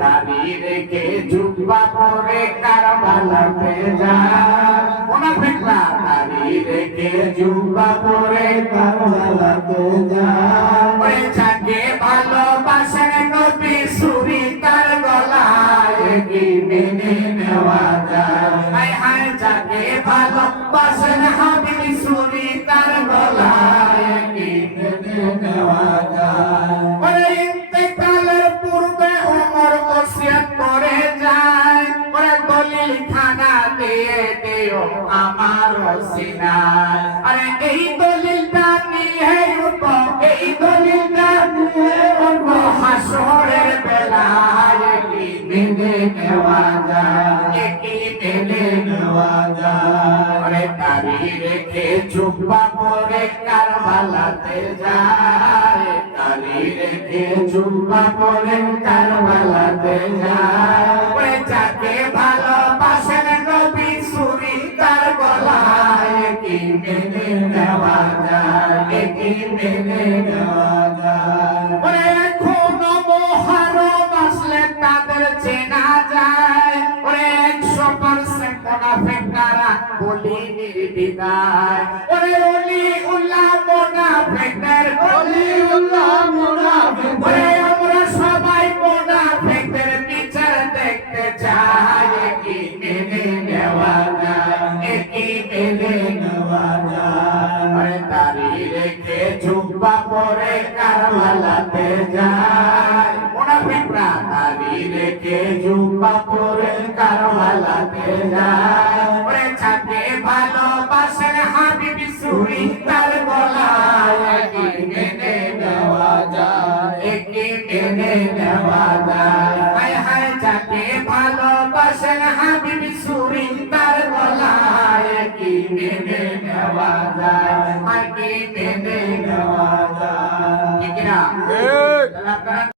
দাড়ি রেখে জুব্বা পরে কারবালাতে যায় মুনাফিকরা দাড়ি রেখে জুব্বা পরে কারবালাতে যায় ওই যাকে ভালোবাসেন নবী ছুরি তার গলায় কি মেনে নেওয়া যায় হায় হায় যাকে ভালোবাসেন হাবিব ছুরি তার গলায় কি মেনে নেওয়া যায় ওই ইন্তেকালের পূর্বে ওমর ওসিয়ত করে যায় ওরে দলিল খানা দিয়ে দিও আমার সিনায় আরে এই দলিলটা নিয়ে উঠো এই দলিলটা নিয়ে উঠো হাসরের বেলায় কি মেনে নেওয়া যায় কি মেনে নেওয়া যায় আরে দাড়ি রেখে জুব্বা পরে কারবালাতে যায় দাড়ি রেখে জুব্বা পরে কারবালাতে যায় ওরে যাকে ভালোবাসেন নবী ছুরি তার গলায় কি মেনে নেওয়া যায় কি মেনে নেওয়া যায় ওরে এখনো মুহররম আসলে তাদের চেনা যায় ওরে 100% মুনাফিক তারা বলি নির্বিদায় ওরে ওলি উল্লাহ মুনাফিকদের ওলি উল্লাহ মুনাফিক ওরে আমরা সবাই মুনাফিকদের বিচার দেখতে চাই কি মেনে নেওয়া যায় কি মেনে নেওয়া যায় ওরে দাড়ি রেখে জুব্বা পরে কারবালাতে যায় মুনাফিকরা দাড়ি রেখে জুব্বা পরে কারবালাতে যায় ওরে যাকে ভালোবাসেন হাবিব ছুরি তার গলায় কি মেনে নেওয়া যায় কি মেনে নেওয়া যায় হায় হায় যাকে ভালোবাসেন হাবিব ছুরি তার গলায় কি মেনে নেওয়া যায় কি মেনে